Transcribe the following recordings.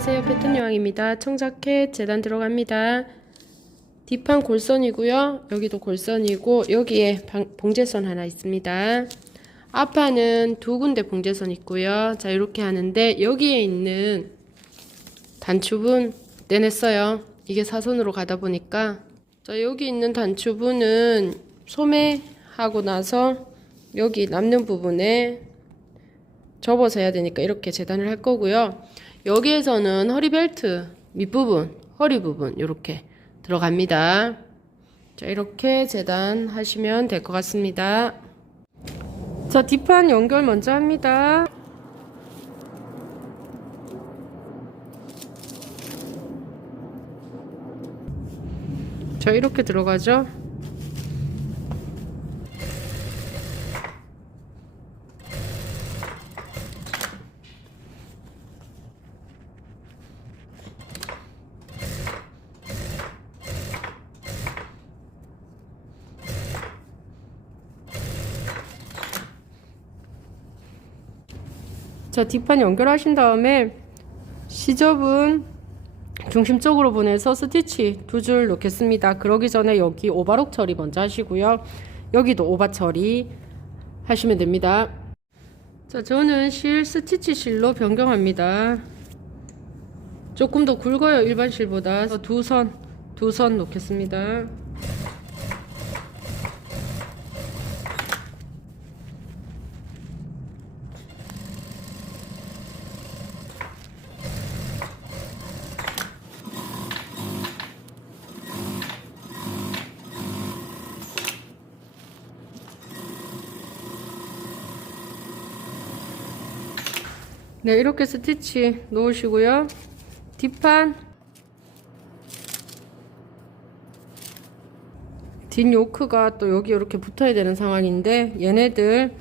안녕하세요. 패턴 여왕입니다. 청자켓 재단 들어갑니다. 뒷판 골선이고요. 여기도 골선이고 여기에 봉제선 하나 있습니다. 앞판은 두 군데 봉제선 있고요. 자, 이렇게 하는데 여기에 있는 단추분 떼냈어요. 이게 사선으로 가다 보니까. 자, 여기 있는 단추분은 소매하고 나서 여기 남는 부분에 접어서 해야 되니까 이렇게 재단을 할 거고요. 여기에서는 허리벨트 밑부분, 허리 부분 이렇게 들어갑니다. 자, 이렇게 재단하시면 될 것 같습니다. 자, 뒷판 연결 먼저 합니다. 자, 이렇게 들어가죠. 자, 뒷판 연결하신 다음에 시접은 중심 쪽으로 보내서 스티치 두 줄 놓겠습니다. 그러기 전에 여기 오바록 처리 먼저 하시고요. 여기도 오바 처리 하시면 됩니다. 자, 저는 실 스티치 실로 변경합니다. 조금 더 굵어요. 일반 실보다. 두 선 놓겠습니다. 네, 이렇게 스티치 놓으시고요. 뒷판 뒷 요크가 또 여기 이렇게 붙어야 되는 상황인데 얘네들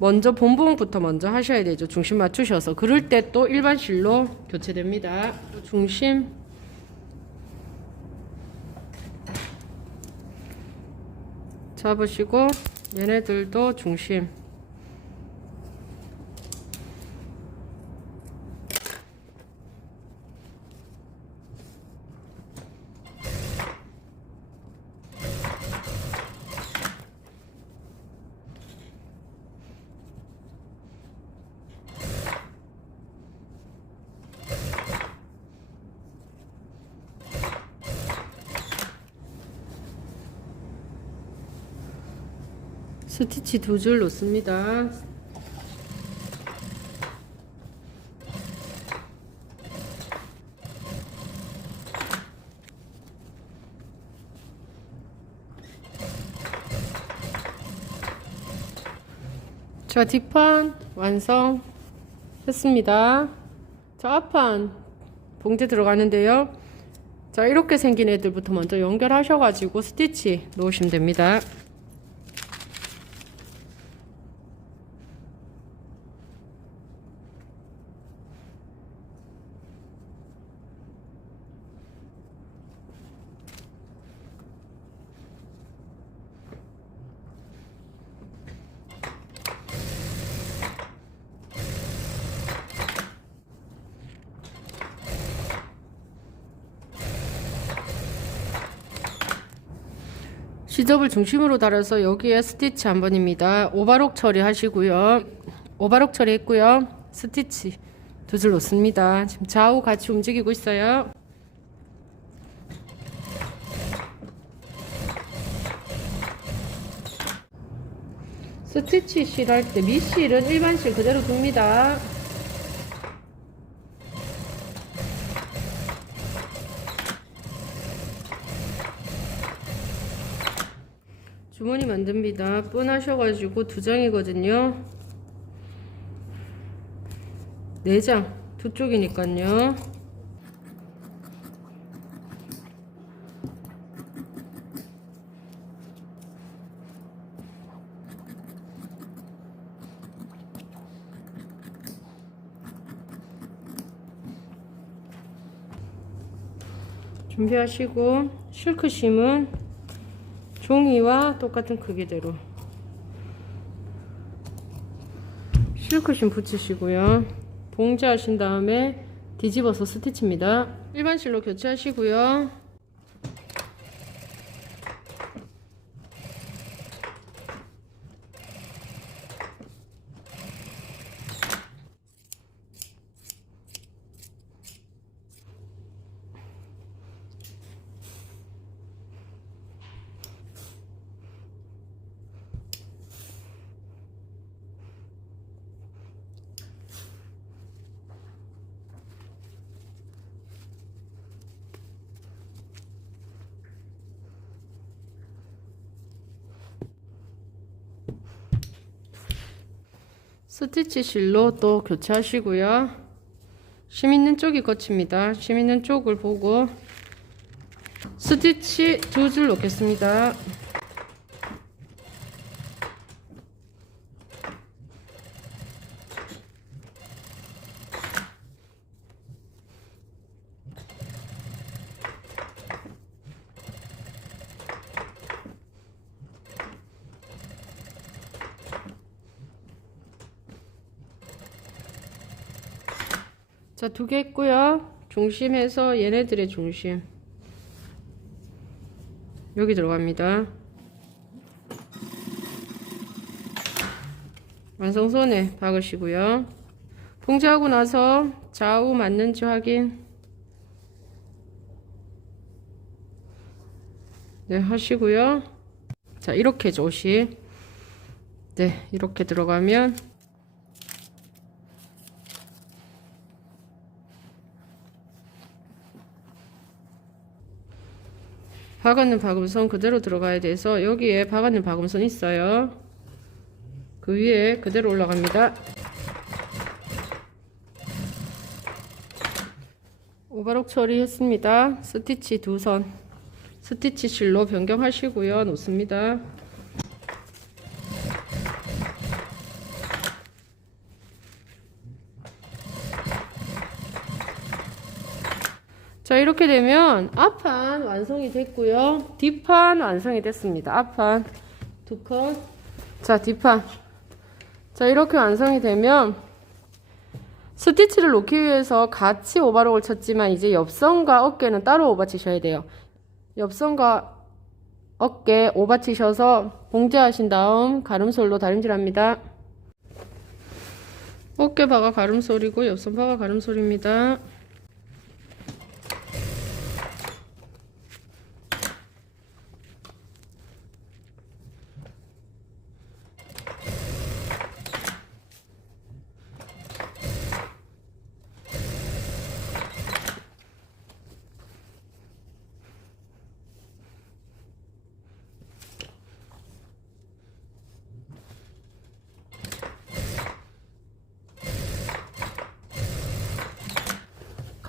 먼저 본봉부터 먼저 하셔야 되죠. 중심 맞추셔서. 그럴 때 또 일반 실로 교체됩니다. 중심 잡으시고 얘네들도 중심 스티치 두 줄 놓습니다. 자, 뒷판 완성 했습니다. 자, 앞판 봉제 들어가는데요. 자, 이렇게 생긴 애들부터 먼저 연결하셔가지고 스티치 놓으시면 됩니다. 시접을 중심으로 달아서 여기에 스티치 한 번입니다. 오바록 처리하시고요. 오바록 처리했고요. 스티치 두 줄 놓습니다. 지금 좌우 같이 움직이고 있어요. 스티치 실 할 때 밑실은 일반 실 그대로 둡니다. 주머니 만듭니다. 뻔하셔가지고 두 장이거든요. 네 장, 두 쪽이니까요. 준비하시고 실크심은 종이와 똑같은 크기대로 실크심 붙이시고요. 봉제하신 다음에 뒤집어서 스티치입니다. 일반 실로 교체하시고요. 스티치 실로 또 교체하시고요. 심 있는 쪽이 거칩니다. 심 있는 쪽을 보고 스티치 2줄 놓겠습니다. 자, 2개 했고요. 중심에서 얘네들의 중심 여기 들어갑니다. 완성선에 박으시고요. 봉제하고 나서 좌우 맞는지 확인 네 하시고요. 자, 이렇게 옷이 네 이렇게 들어가면 박았는 박음선 그대로 들어가야 돼서 여기에 박았는 박음선 있어요. 그 위에 그대로 올라갑니다. 오버록 처리했습니다. 스티치 2선 스티치 실로 변경하시고요. 놓습니다. 자, 이렇게 되면 앞판 완성이 됐고요. 뒷판 완성이 됐습니다. 앞판 2컷. 자, 뒷판. 자, 이렇게 완성이 되면 스티치를 놓기 위해서 같이 오버록을 쳤지만 이제 옆선과 어깨는 따로 오버치셔야 돼요. 옆선과 어깨 오버치셔서 봉제하신 다음 가름솔로 다림질합니다. 어깨 바가 가름솔이고 옆선 바가 가름솔입니다.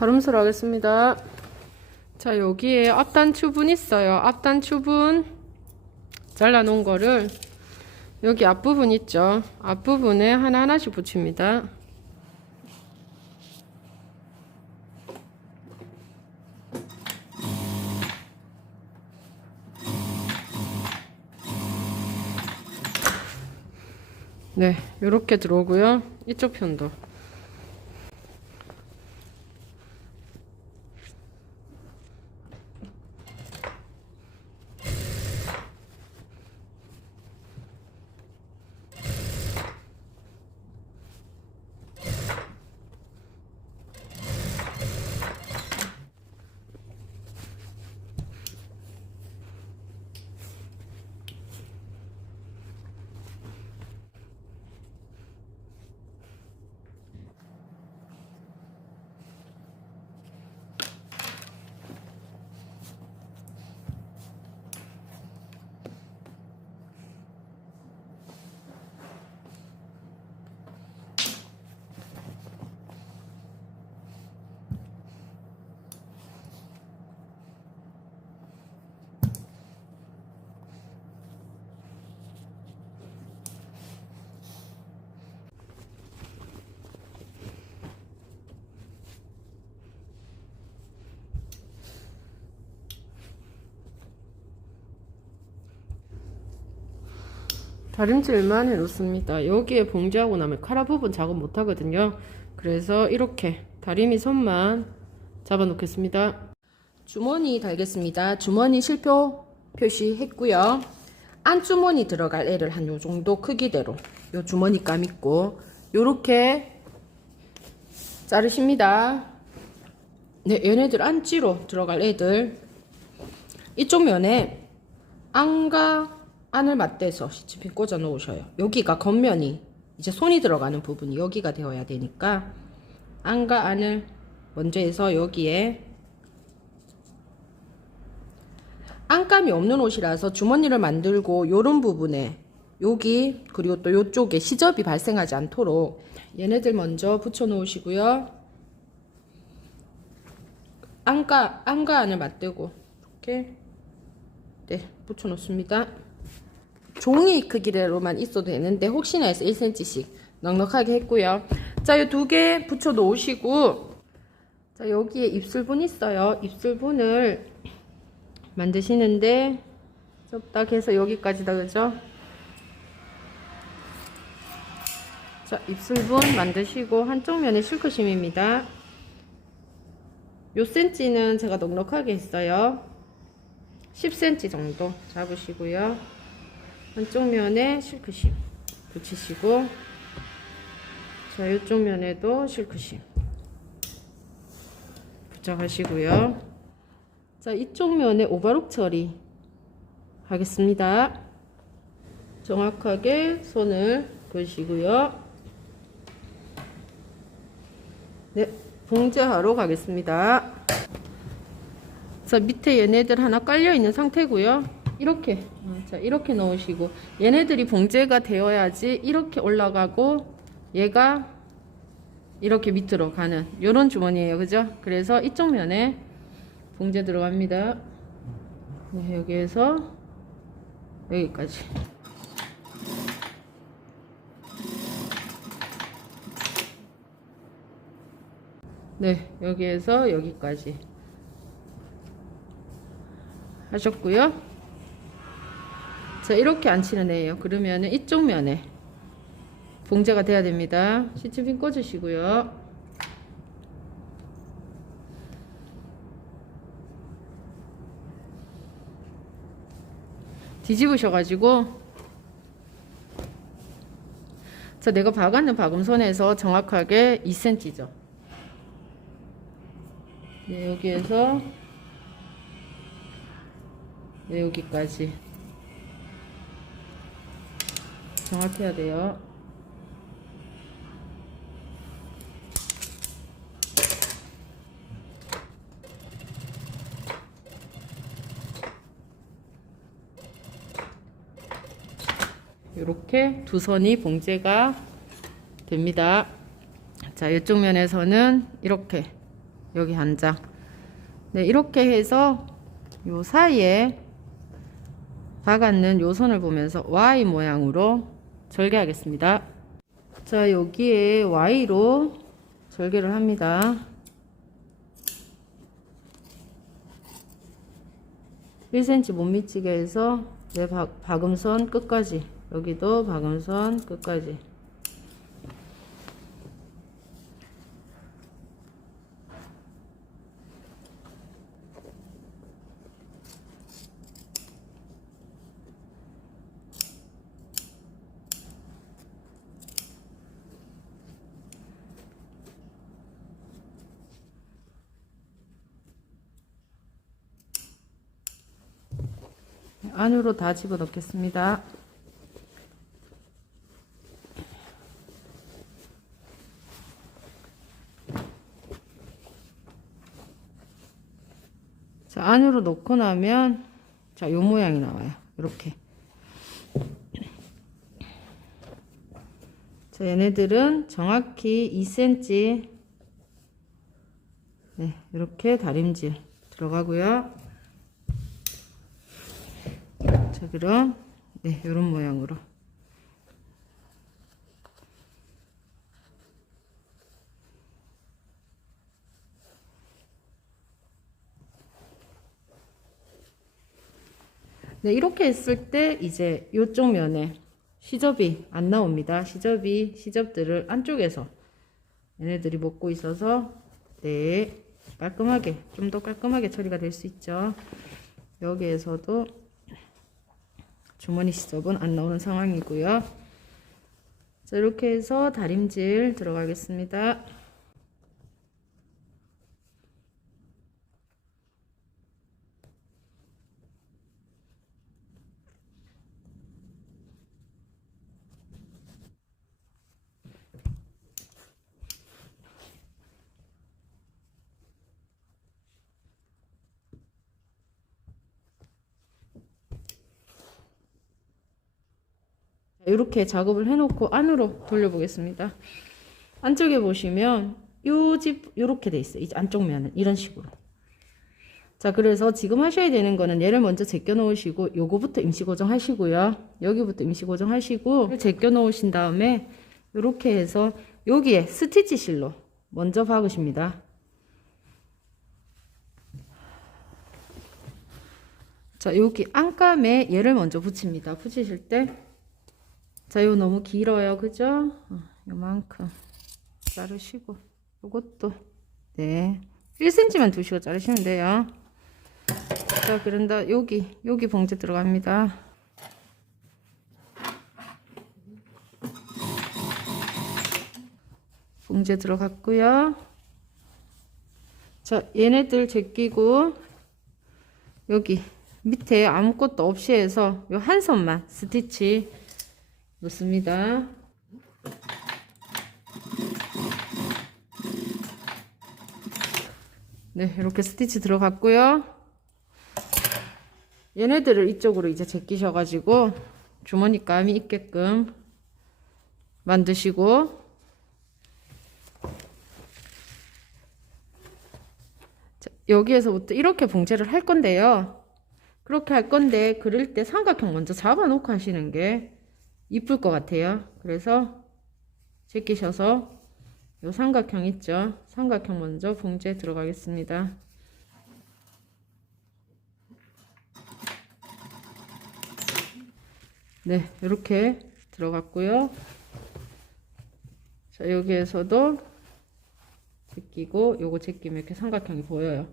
가름술 하겠습니다. 자, 여기에 앞단 추분 있어요. 앞단 추분 잘라 놓은 거를 여기 앞부분 있죠. 앞부분에 하나하나씩 붙입니다. 네, 요렇게 들어오고요. 이쪽 편도 다림질만 해놓습니다. 여기에 봉제하고 나면 카라 부분 작업 못하거든요. 그래서 이렇게 다리미 선만 잡아 놓겠습니다. 주머니 달겠습니다. 주머니 실표 표시했고요. 안주머니 들어갈 애를 한 요 정도 크기대로 요 주머니 감 있고 요렇게 자르십니다. 네, 얘네들 안지로 들어갈 애들 이쪽 면에 안과 안을 맞대서 시치핀 꽂아 놓으셔요. 여기가 겉면이 이제 손이 들어가는 부분이 여기가 되어야 되니까 안과 안을 먼저 해서 여기에 안감이 없는 옷이라서 주머니를 만들고 요런 부분에 여기 그리고 또 요쪽에 시접이 발생하지 않도록 얘네들 먼저 붙여 놓으시고요. 안과 안을 맞대고 이렇게 네 붙여 놓습니다. 종이 크기대로만 있어도 되는데 혹시나 해서 1cm씩 넉넉하게 했고요. 자, 이 두 개 붙여 놓으시고 자, 여기에 입술분 있어요. 입술분을 만드시는데 딱 해서 여기까지다, 그죠? 자, 입술분 만드시고 한쪽 면에 실크심입니다. 요 센치는 제가 넉넉하게 했어요. 10cm 정도 잡으시고요. 한쪽 면에 실크심 붙이시고 자, 이쪽 면에도 실크심 부착하시고요. 자, 이쪽 면에 오버룩 처리 하겠습니다. 정확하게 손을 그으시고요. 네, 봉제하러 가겠습니다. 자, 밑에 얘네들 하나 깔려 있는 상태고요. 이렇게 자, 이렇게 넣으시고 얘네들이 봉제가 되어야지 이렇게 올라가고 얘가 이렇게 밑으로 가는 요런 주머니예요, 그죠? 그래서 이쪽 면에 봉제 들어갑니다. 네, 여기에서 여기까지. 네, 여기에서 여기까지 하셨고요. 자, 이렇게 앉히는 애예요. 그러면은 이쪽 면에 봉제가 돼야 됩니다. 시침핀 꽂으시고요. 뒤집으셔가지고 자, 내가 박았는 박음선에서 정확하게 2cm죠. 네, 여기에서 네, 여기까지 정확해야 돼요. 이렇게 두 선이 봉제가 됩니다. 자, 이쪽 면에서는 이렇게 여기 한 장. 네, 이렇게 해서 요 사이에 박았는 요 선을 보면서 Y 모양으로 절개하겠습니다. 자, 여기에 Y로 절개를 합니다. 1cm 못 미치게 해서 내 박음선 끝까지, 여기도 박음선 끝까지. 안으로 다 집어넣겠습니다. 자, 안으로 넣고 나면 자, 요 모양이 나와요. 이렇게. 자, 얘네들은 정확히 2cm 네, 이렇게 다림질 들어가고요. 자, 그럼 네, 요런 모양으로 네, 이렇게 했을 때 이제 요쪽 면에 시접이 안 나옵니다. 시접들을 안쪽에서 얘네들이 먹고 있어서 네, 깔끔하게 좀 더 깔끔하게 처리가 될 수 있죠. 여기에서도 주머니 시접은 안 나오는 상황이고요. 자, 이렇게 해서 다림질 들어가겠습니다. 이렇게 작업을 해놓고 안으로 돌려보겠습니다. 안쪽에 보시면 요 집 요렇게 돼 있어요. 이 안쪽 면은 이런 식으로. 자, 그래서 지금 하셔야 되는 거는 얘를 먼저 제껴 놓으시고 요거부터 임시 고정하시고요. 여기부터 임시 고정하시고 제껴 놓으신 다음에 요렇게 해서 여기에 스티치 실로 먼저 박으십니다. 자, 여기 안감에 얘를 먼저 붙입니다. 붙이실 때 자, 요 너무 길어요. 그죠? 요만큼 자르시고 요것도 네 1cm만 두시고 자르시면 돼요. 자, 그런다 여기 봉제 들어갑니다. 봉제 들어갔고요. 자, 얘네들 제끼고 여기 밑에 아무것도 없이 해서 요 한 선만 스티치 놓습니다. 네, 이렇게 스티치 들어갔고요. 얘네들을 이쪽으로 이제 제끼셔가지고 주머니감이 있게끔 만드시고 자, 여기에서부터 이렇게 봉제를 할 건데요. 그렇게 할 건데 그릴 때 삼각형 먼저 잡아놓고 하시는 게 이쁠 것 같아요. 그래서 제끼셔서 요 삼각형 있죠? 삼각형 먼저 봉제 들어가겠습니다. 네, 이렇게 들어갔고요. 자, 여기에서도 제끼고 요거 제끼면 이렇게 삼각형이 보여요.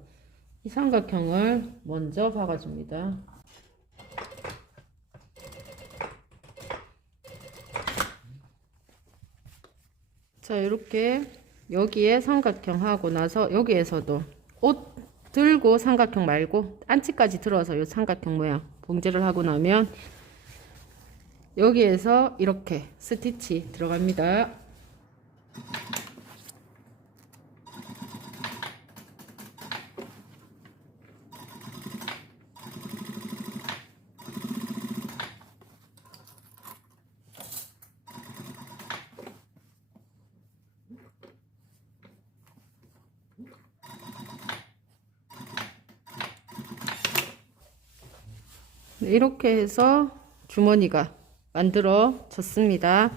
이 삼각형을 먼저 박아줍니다. 자, 이렇게 여기에 삼각형 하고 나서 여기에서도 옷 들고 삼각형 말고 안치까지 들어서 요 삼각형 모양 봉제를 하고 나면 여기에서 이렇게 스티치 들어갑니다. 이렇게 해서 주머니가 만들어졌습니다.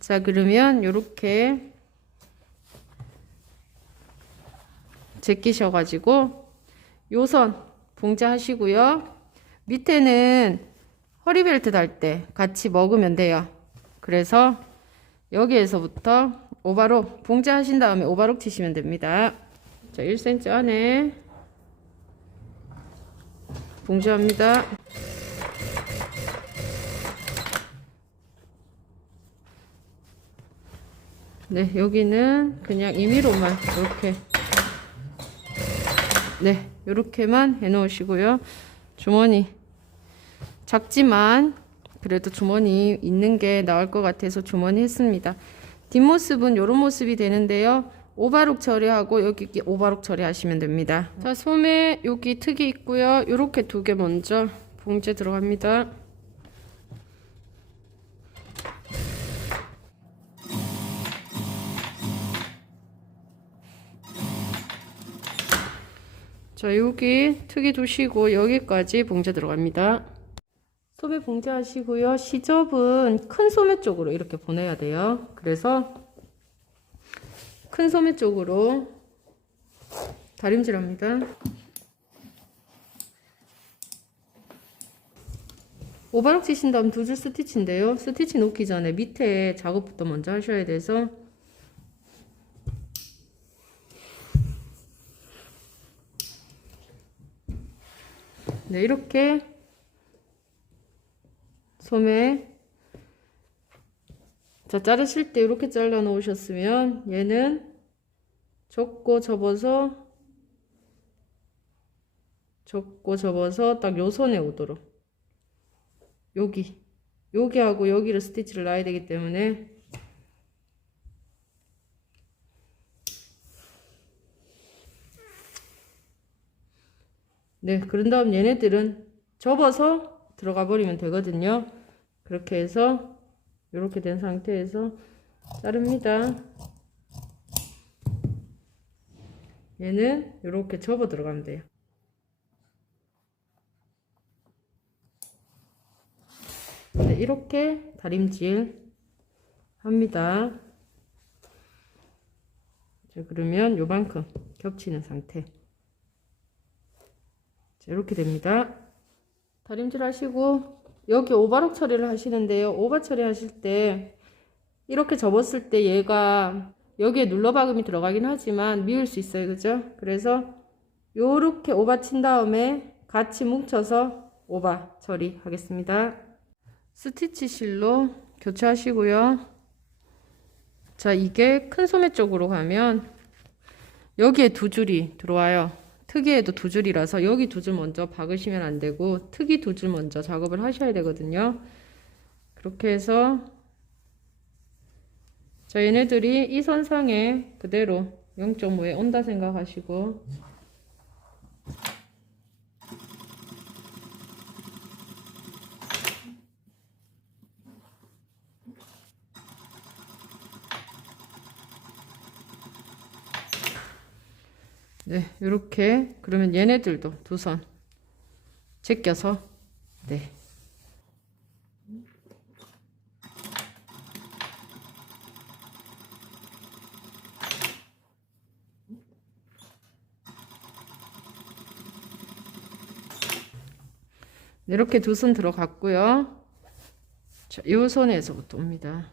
자, 그러면 이렇게 제끼셔가지고 요선 봉제하시고요. 밑에는 허리벨트 달 때 같이 먹으면 돼요. 그래서 여기에서부터 오바록 봉제하신 다음에 오바록 치시면 됩니다. 자, 1cm 안에 봉제합니다. 네, 여기는 그냥 임의로만 이렇게 네, 이렇게만 해 놓으시고요. 주머니 작지만 그래도 주머니 있는 게 나을 것 같아서 주머니 했습니다. 뒷모습은 이런 모습이 되는데요. 오바록 처리하고 여기 오바록 처리하시면 됩니다. 자, 소매 여기 특이 있고요. 이렇게 두 개 먼저 봉제 들어갑니다. 자, 여기 특이 두시고 여기까지 봉제 들어갑니다. 소매 봉제 하시고요. 시접은 큰 소매 쪽으로 이렇게 보내야 돼요. 그래서 큰 소매 쪽으로 다림질합니다. 오바록 치신 다음 두 줄 스티치인데요. 스티치 놓기 전에 밑에 작업부터 먼저 하셔야 돼서 네, 이렇게 소매 자 자르실 때 이렇게 잘라 놓으셨으면 얘는 접고 접어서 딱 요 선에 오도록 여기하고 여기를 스티치를 놔야 되기 때문에 네, 그런 다음 얘네들은 접어서 들어가 버리면 되거든요. 그렇게 해서 이렇게 된 상태에서 자릅니다. 얘는 이렇게 접어 들어가면 돼요. 네, 이렇게 다림질 합니다. 자, 그러면 요만큼 겹치는 상태. 자, 이렇게 됩니다. 다림질 하시고 여기 오바록 처리를 하시는데요. 오바 처리 하실 때 이렇게 접었을 때 얘가 여기에 눌러박음이 들어가긴 하지만 미울 수 있어요. 그죠? 그래서 요렇게 오바 친 다음에 같이 뭉쳐서 오바 처리하겠습니다. 스티치 실로 교체하시고요. 자, 이게 큰 소매 쪽으로 가면 여기에 두 줄이 들어와요. 특이에도 두 줄이라서 여기 두 줄 먼저 박으시면 안 되고 특이 두 줄 먼저 작업을 하셔야 되거든요. 그렇게 해서 자, 얘네들이 이 선상에 그대로 0.5에 온다 생각하시고 네, 이렇게 그러면 얘네들도 두 선 제껴서 네. 이렇게 두 손 들어갔고요. 자, 이 손에서부터 옵니다.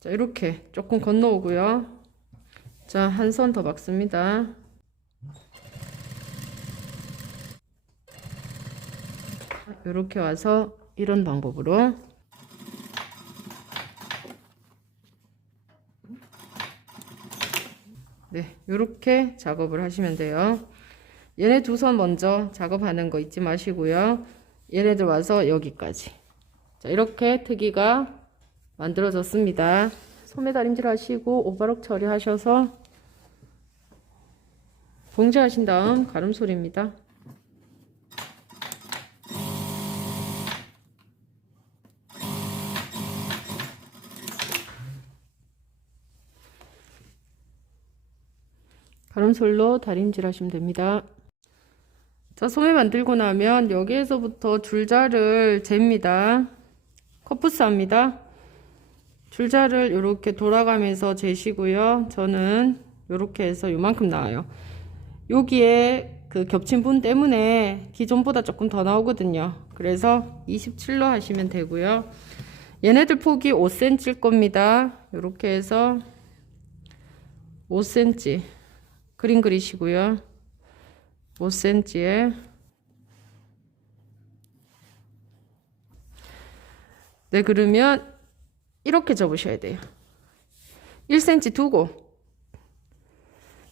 자, 이렇게 조금 건너오고요. 자, 한 선 더 박습니다. 이렇게 와서 이런 방법으로 네, 이렇게 작업을 하시면 돼요. 얘네 두 선 먼저 작업하는 거 잊지 마시고요. 얘네들 와서 여기까지. 자, 이렇게 트기가 만들어졌습니다. 소매 다림질 하시고 오바록 처리하셔서 봉제하신 다음 가름솔입니다. 가름솔로 다림질 하시면 됩니다. 자, 소매 만들고 나면 여기에서부터 줄자를 잽니다. 커프스 합니다. 줄자를 이렇게 돌아가면서 재시고요. 저는 이렇게 해서 요만큼 나와요. 여기에 그 겹친 분 때문에 기존보다 조금 더 나오거든요. 그래서 27로 하시면 되고요. 얘네들 폭이 5cm일 겁니다. 이렇게 해서 5cm 그림 그리시고요. 5cm에 네, 그러면 이렇게 접으셔야 돼요. 1cm 두고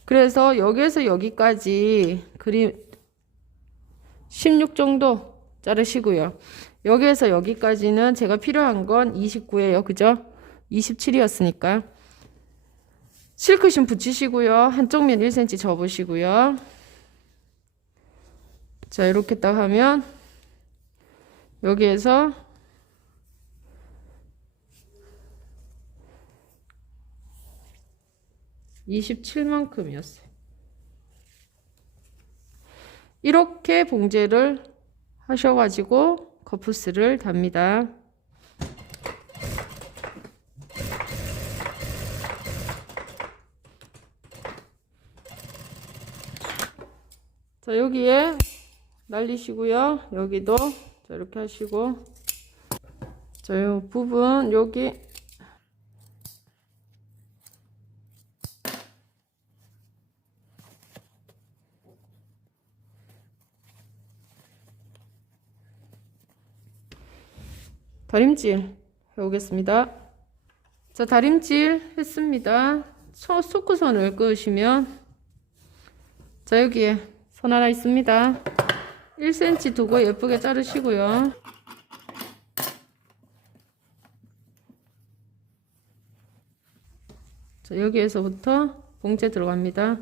그래서 여기에서 여기까지 그림 16 정도 자르시고요. 여기에서 여기까지는 제가 필요한 건 29예요. 그죠? 27이었으니까 실크심 붙이시고요. 한쪽 면 1cm 접으시고요. 자, 이렇게 딱 하면 여기에서 (27만큼이었어요) 이렇게 봉제를 하셔가지고 커프스를 답니다. 자, 여기에 날리시고요. 여기도 자, 이렇게 하시고 자, 요 부분 여기 다림질 해오겠습니다. 자, 다림질 했습니다. 소크선을 끄시면 자, 여기에 선 하나 있습니다. 1cm 두고 예쁘게 자르시고요. 자, 여기에서부터 봉제 들어갑니다.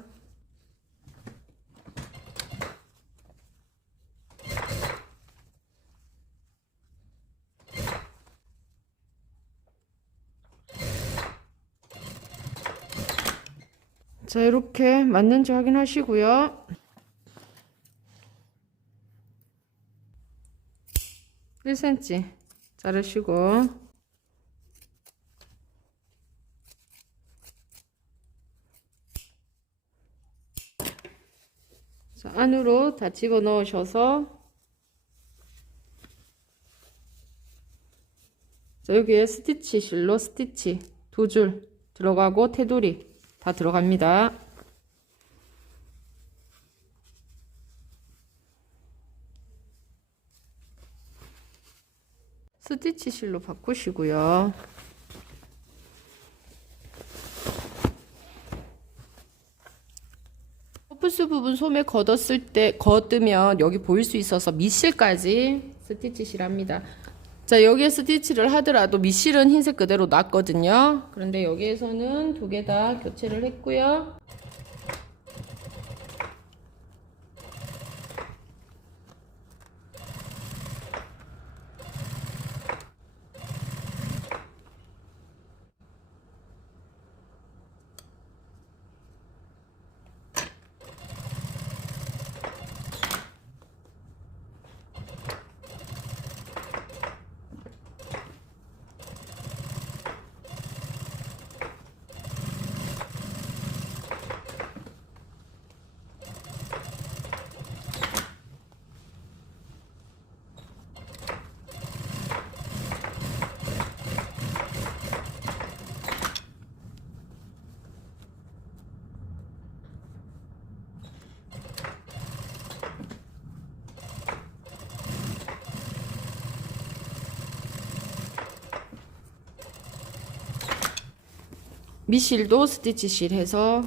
자, 이렇게 맞는지 확인하시고요. 1cm 자르시고 자, 안으로 다 집어 넣으셔서 자, 여기에 스티치 실로 스티치 2줄 들어가고 테두리 다 들어갑니다. 스티치 실로 바꾸시고요. 호프스 부분 소매 걷으면 여기 보일 수 있어서 밑실까지 스티치 실합니다. 자, 여기에 스티치를 하더라도 밑실은 흰색 그대로 놨거든요. 그런데 여기에서는 2개 다 교체를 했고요. 밑실도 스티치 실 해서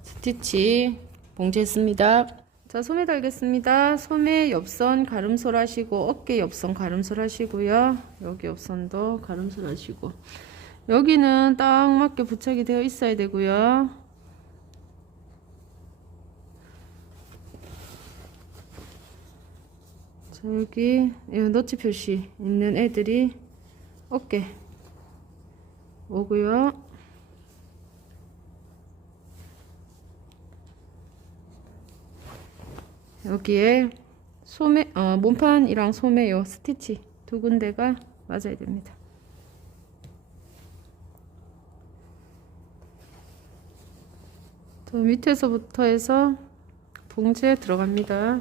스티치 봉제했습니다. 자, 소매 달겠습니다. 소매 옆선 가름솔 하시고 어깨 옆선 가름솔 하시고요. 여기 옆선도 가름솔 하시고 여기는 딱 맞게 부착이 되어 있어야 되고요. 자, 여기 너치 표시 있는 애들이 어깨 오고요. 여기에 소매 몸판이랑 소매 요 스티치 2군데가 맞아야 됩니다. 저 밑에서부터 해서 봉제 들어갑니다.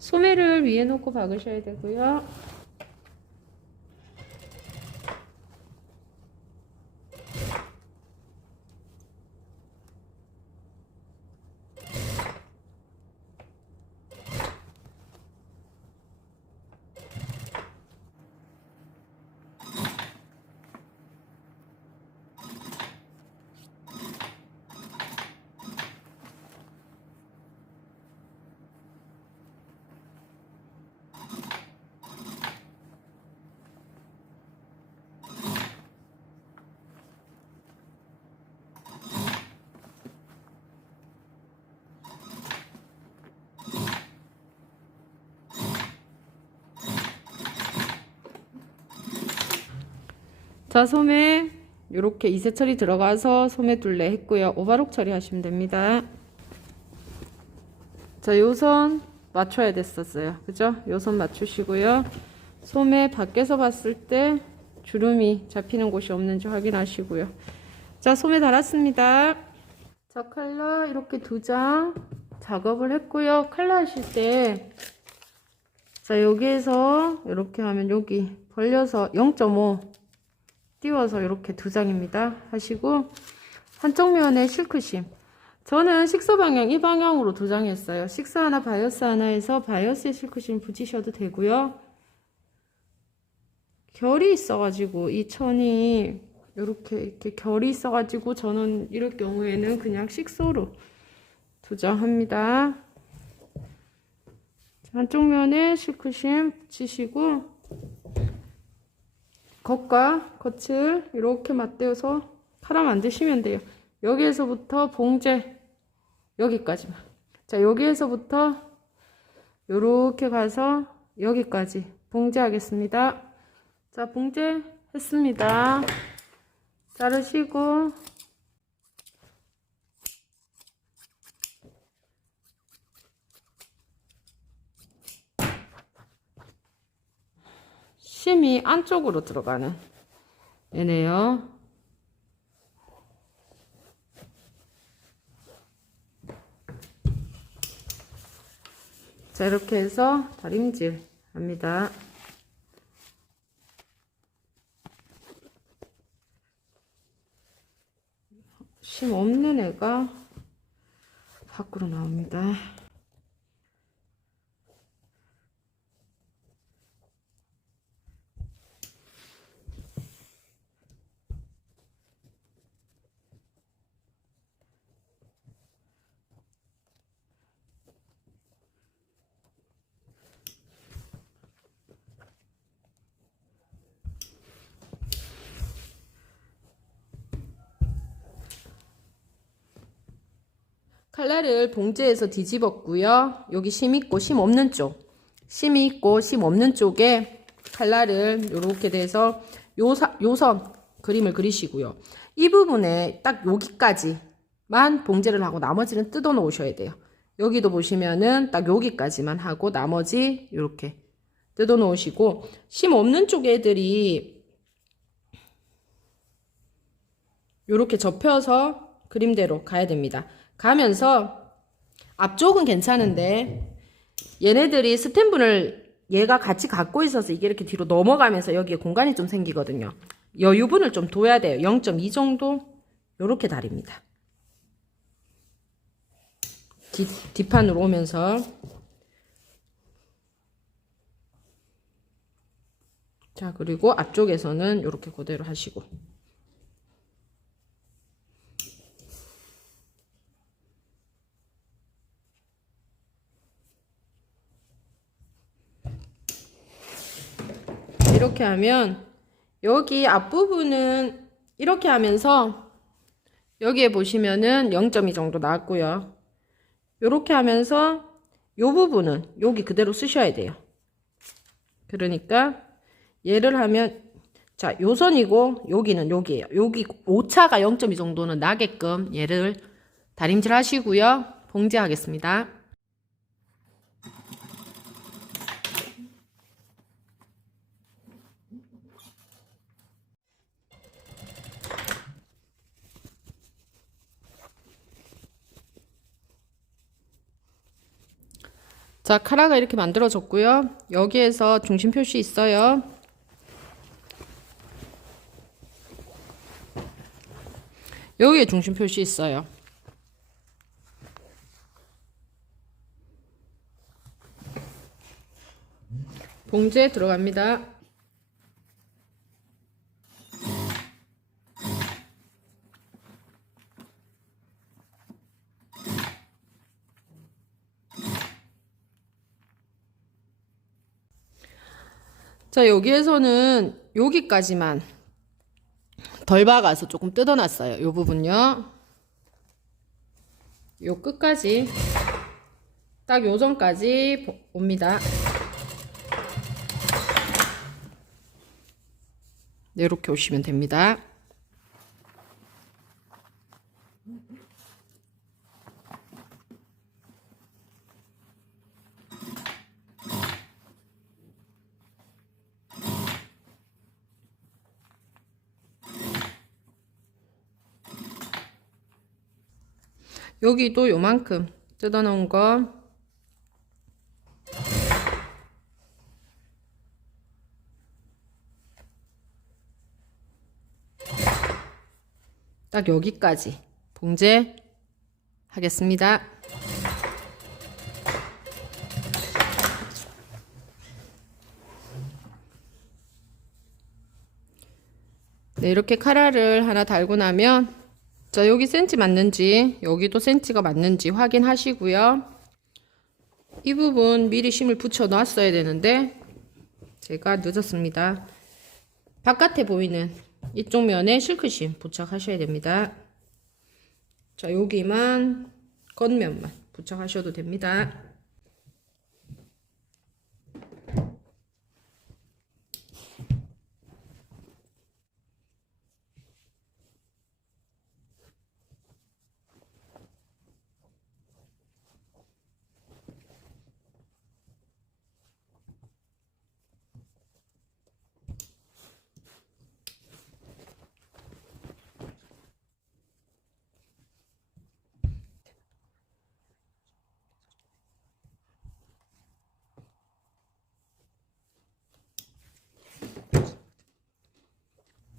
소매를 위에 놓고 박으셔야 되고요. 자, 소매 이렇게 이세 처리 들어가서 소매 둘레 했고요. 오바록 처리하시면 됩니다. 자, 요선 맞춰야 됐었어요. 그죠? 요선 맞추시고요. 소매 밖에서 봤을 때 주름이 잡히는 곳이 없는지 확인하시고요. 자, 소매 달았습니다. 자, 칼라 이렇게 2장 작업을 했고요. 칼라 하실 때 자, 여기에서 이렇게 하면 여기 벌려서 0.5 띄워서 이렇게 2장입니다. 하시고 한쪽 면에 실크심. 저는 식서 방향 이 방향으로 2장 했어요. 식서 하나, 바이어스 하나 해서 바이어스에 실크심 붙이셔도 되고요. 결이 있어가지고 이 천이 이렇게 결이 있어가지고 저는 이럴 경우에는 그냥 식소로 2장 합니다. 한쪽 면에 실크심 붙이시고 겉과 겉을 이렇게 맞대어서 칼아 만드시면 돼요. 여기에서부터 봉제 여기까지만. 자, 여기에서부터 이렇게 가서 여기까지 봉제하겠습니다. 자, 봉제 했습니다. 자르시고 심이 안쪽으로 들어가는 얘네요. 자, 이렇게 해서 다림질 합니다. 심 없는 애가 밖으로 나옵니다. 칼날을 봉제해서 뒤집었고요. 여기 심 있고 심 없는 쪽, 심이 있고 심 없는 쪽에 칼날을 이렇게 돼서 요선 그림을 그리시고요. 이 부분에 딱 여기까지만 봉제를 하고 나머지는 뜯어 놓으셔야 돼요. 여기도 보시면은 딱 여기까지만 하고 나머지 이렇게 뜯어 놓으시고, 심 없는 쪽 애들이 이렇게 접혀서 그림대로 가야 됩니다. 가면서 앞쪽은 괜찮은데 얘네들이 스텐분을 얘가 같이 갖고 있어서 이게 이렇게 뒤로 넘어가면서 여기에 공간이 좀 생기거든요. 여유분을 좀 둬야 돼요. 0.2 정도 요렇게 다립니다. 뒷판으로 오면서 자, 그리고 앞쪽에서는 요렇게 그대로 하시고, 이렇게 하면 여기 앞부분은 이렇게 하면서 여기에 보시면은 0.2 정도 나왔고요. 이렇게 하면서 요 부분은 여기 그대로 쓰셔야 돼요. 그러니까 얘를 하면 자, 요 선이고 여기는 여기예요. 여기 오차가 0.2 정도는 나게끔 얘를 다림질 하시고요. 봉제하겠습니다. 자, 카라가 이렇게 만들어졌고요. 여기에서 중심 표시 있어요. 여기에 중심 표시 있어요. 봉제 들어갑니다. 자, 여기에서는 여기까지만 덜 박아서 조금 뜯어놨어요. 요 부분요. 요 끝까지 딱 요점까지 옵니다. 네, 이렇게 오시면 됩니다. 여기도 요만큼 뜯어놓은 거 딱 여기까지 봉제 하겠습니다. 네, 이렇게 카라를 하나 달고 나면 자, 여기 센치 맞는지 여기도 센치가 맞는지 확인하시고요. 이 부분 미리 심을 붙여 놨어야 되는데 제가 늦었습니다. 바깥에 보이는 이쪽 면에 실크심 부착하셔야 됩니다. 자, 여기만 겉면만 부착하셔도 됩니다.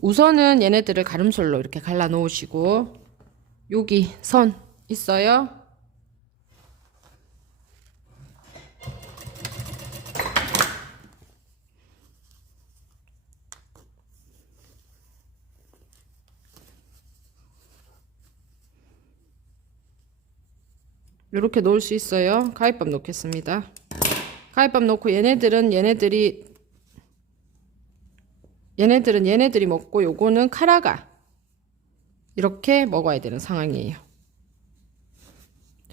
우선은 얘네들을 가름솔로 이렇게 갈라 놓으시고 여기 선 있어요. 이렇게 놓을 수 있어요. 가위밥 놓겠습니다. 가위밥 놓고 얘네들은 얘네들이 먹고 요거는 카라가 이렇게 먹어야 되는 상황이에요.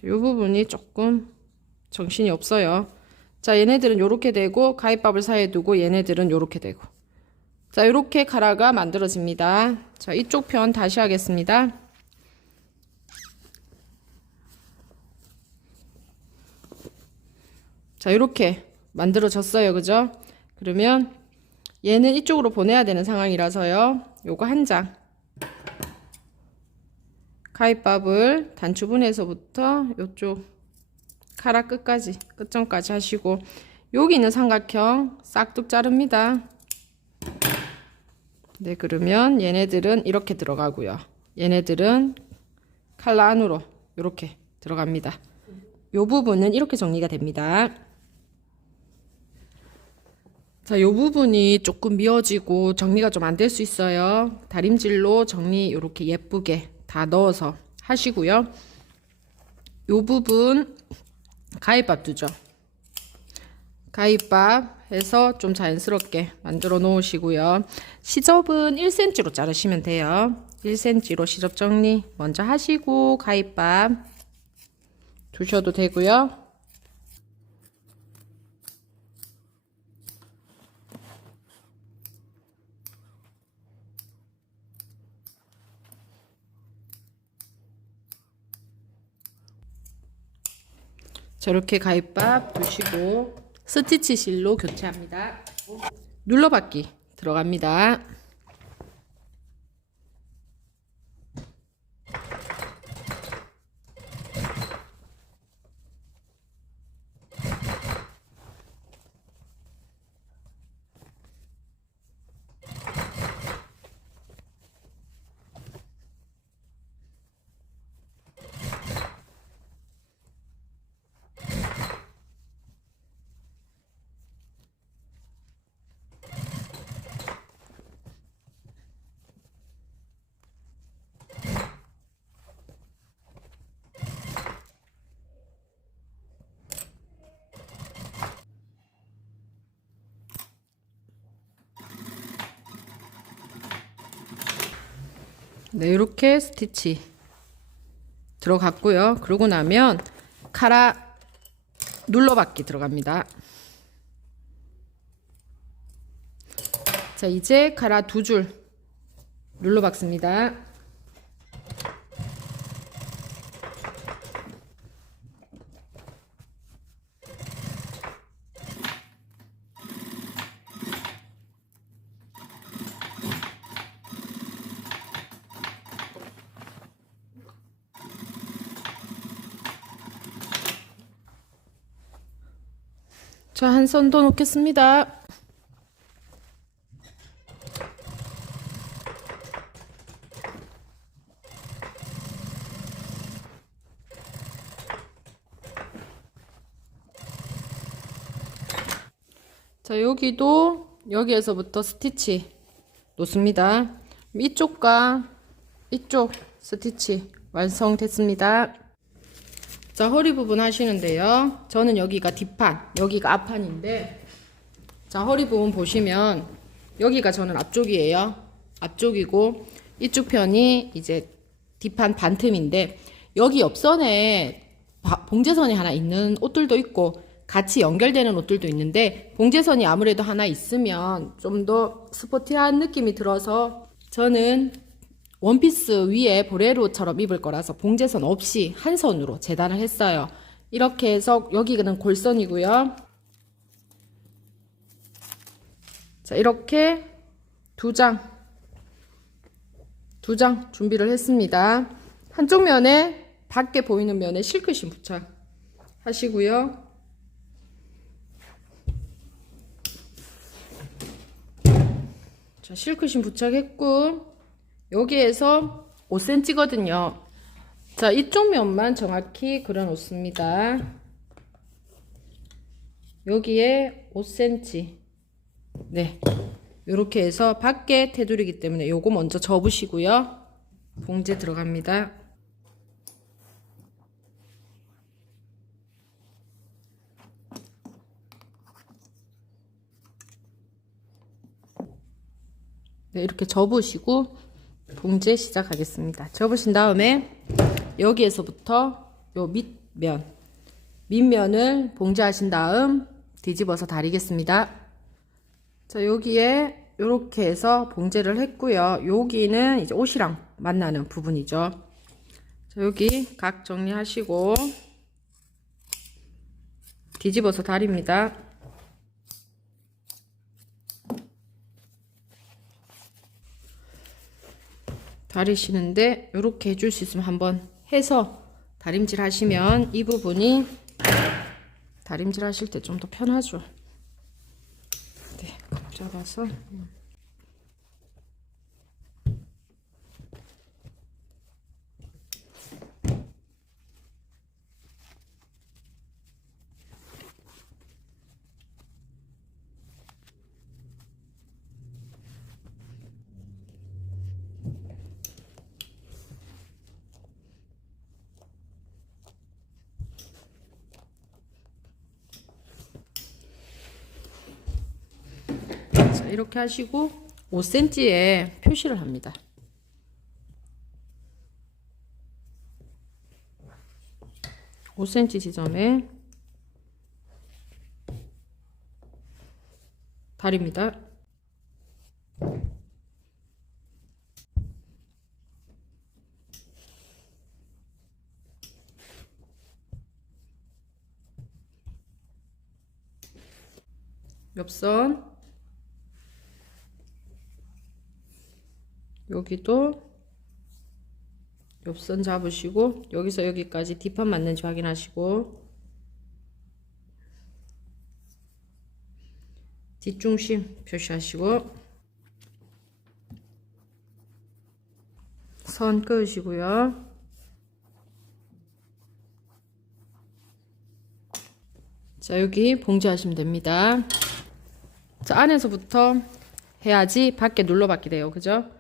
이 부분이 조금 정신이 없어요. 자, 얘네들은 요렇게 되고 가위밥을 사이에 두고 얘네들은 요렇게 되고 자, 요렇게 카라가 만들어집니다. 자, 이쪽 편 다시 하겠습니다. 자, 이렇게 만들어졌어요. 그죠? 그러면 얘는 이쪽으로 보내야 되는 상황이라서요. 요거 한 장. 가위밥을 단추분에서부터 요쪽 카라 끝까지, 끝점까지 하시고 여기 있는 삼각형 싹둑 자릅니다. 네, 그러면 얘네들은 이렇게 들어가고요. 얘네들은 칼라 안으로 이렇게 들어갑니다. 요 부분은 이렇게 정리가 됩니다. 자, 요 부분이 조금 미어지고 정리가 좀 안 될 수 있어요. 다림질로 정리 이렇게 예쁘게 다 넣어서 하시고요. 요 부분 가위밥 두죠. 가위밥 해서 좀 자연스럽게 만들어 놓으시고요. 시접은 1cm로 자르시면 돼요. 1cm로 시접 정리 먼저 하시고 가위밥 두셔도 되고요. 저렇게 가위밥 두시고 스티치 실로 교체합니다. 눌러받기 들어갑니다. 네, 이렇게 스티치 들어갔고요. 그러고 나면 카라 눌러받기 들어갑니다. 자, 이제 카라 두 줄 눌러박습니다. 자, 한 선 더 놓겠습니다. 자, 여기에서부터 스티치 놓습니다. 이쪽과 이쪽 스티치 완성됐습니다. 자, 허리 부분 하시는데요. 저는 여기가 뒷판, 여기가 앞판인데, 자, 허리 부분 보시면 여기가 저는 앞쪽이에요. 앞쪽이고 이쪽 편이 이제 뒷판 반틈인데, 여기 옆선에 봉제선이 하나 있는 옷들도 있고 같이 연결되는 옷들도 있는데, 봉제선이 아무래도 하나 있으면 좀 더 스포티한 느낌이 들어서 저는 원피스 위에 보레로처럼 입을 거라서 봉제선 없이 한 선으로 재단을 했어요. 이렇게 해서 여기는 골선이고요. 자, 이렇게 두 장 준비를 했습니다. 한쪽 면에, 밖에 보이는 면에 실크심 부착 하시고요. 자, 실크심 부착했고, 여기에서 5cm거든요. 자, 이쪽 면만 정확히 그려놓습니다. 여기에 5cm. 네. 이렇게 해서 밖에 테두리이기 때문에 요거 먼저 접으시고요. 봉제 들어갑니다. 네, 이렇게 접으시고 봉제 시작하겠습니다. 접으신 다음에 여기에서부터 요 밑면을 봉제하신 다음 뒤집어서 다리겠습니다. 자, 여기에 이렇게 해서 봉제를 했고요. 여기는 이제 옷이랑 만나는 부분이죠. 자, 여기 각 정리하시고 뒤집어서 다립니다. 다리시는데 이렇게 해줄 수 있으면 한번 해서 다림질 하시면 이 부분이 다림질 하실 때 좀 더 편하죠. 네, 잡아서 이렇게 하시고 5cm에 표시를 합니다. (5cm) 지점에 다립니다. 옆선 여기도 옆선 잡으시고 여기서 여기까지 뒷판 맞는지 확인하시고 뒷중심 표시하시고 선 그으시고요. 자, 여기 봉제하시면 됩니다. 자, 안에서부터 해야지 밖에 눌러받게 돼요. 그죠?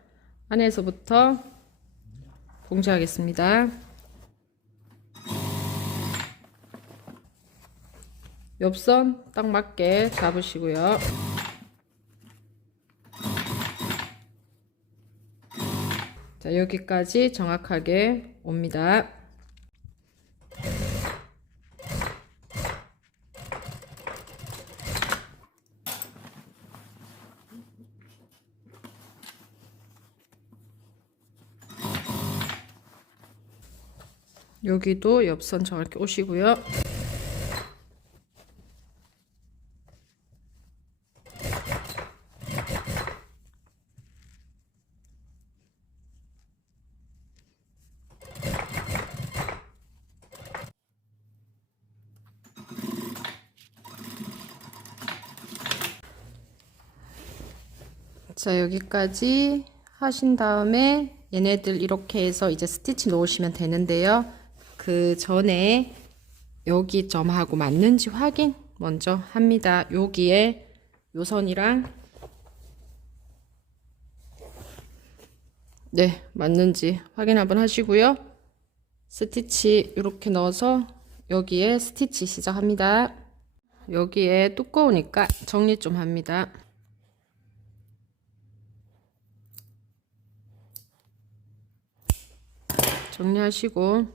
안에서부터 봉제하겠습니다. 옆선 딱 맞게 잡으시고요. 자, 여기까지 정확하게 옵니다. 여기도 옆선 정확히 오시고요. 자, 여기까지 하신 다음에 얘네들 이렇게 해서 이제 스티치 놓으시면 되는데요. 그 전에 여기 점하고 맞는지 확인 먼저 합니다. 여기에 요 선이랑 네, 맞는지 확인 한번 하시고요. 스티치 이렇게 넣어서 여기에 스티치 시작합니다. 여기에 두꺼우니까 정리 좀 합니다. 정리하시고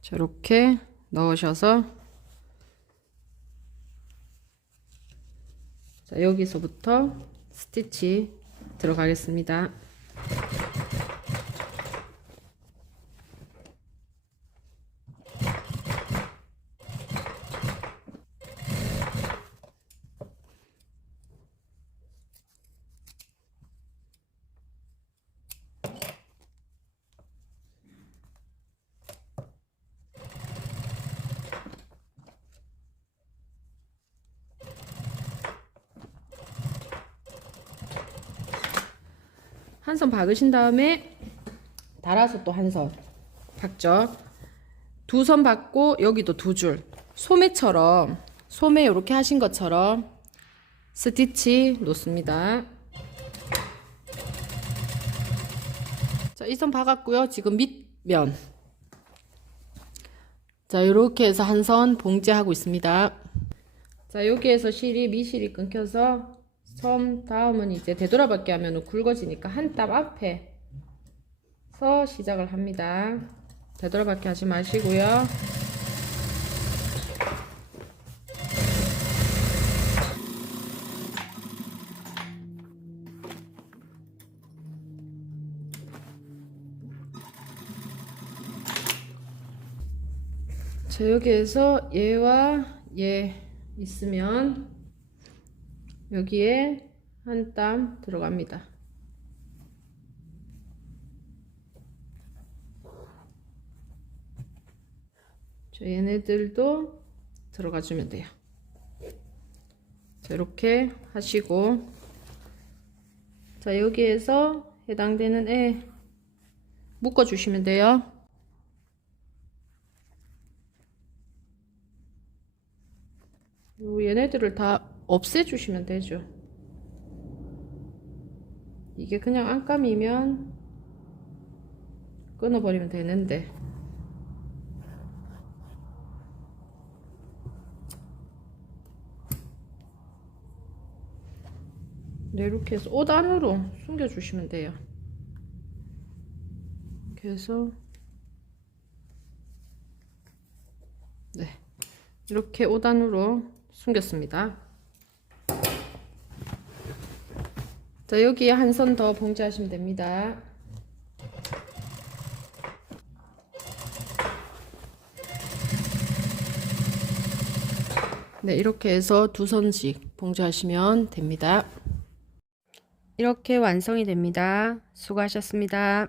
저렇게 넣으셔서 자, 여기서부터 스티치 들어가겠습니다. 한 선 박으신 다음에 달아서 또 한 선 박죠. 두 선 박고 여기도 두 줄 소매처럼 소매 이렇게 하신 것처럼 스티치 놓습니다. 자, 이 선 박았고요. 지금 밑면 자, 이렇게 해서 한 선 봉제하고 있습니다. 자, 여기에서 실이 미실이 끊겨서 섬 다음은 이제 되돌아받기 하면 굵어지니까 한 땀 앞에서 시작을 합니다. 되돌아받기 하지 마시고요. 자, 여기에서 얘와 얘 있으면 여기에 한 땀 들어갑니다. 자, 얘네들도 들어가 주면 돼요. 자, 이렇게 하시고 자, 여기에서 해당되는 애 묶어 주시면 돼요. 얘네들을 다 없애 주시면 되죠. 이게 그냥 안감이면 끊어버리면 되는데 네, 이렇게 해서 옷 안으로 숨겨 주시면 돼요. 그래서 네, 이렇게 옷 안으로 숨겼습니다. 자, 여기에 한 선 더 봉제하시면 됩니다. 네, 이렇게 해서 두 선씩 봉제하시면 됩니다. 이렇게 완성이 됩니다. 수고하셨습니다.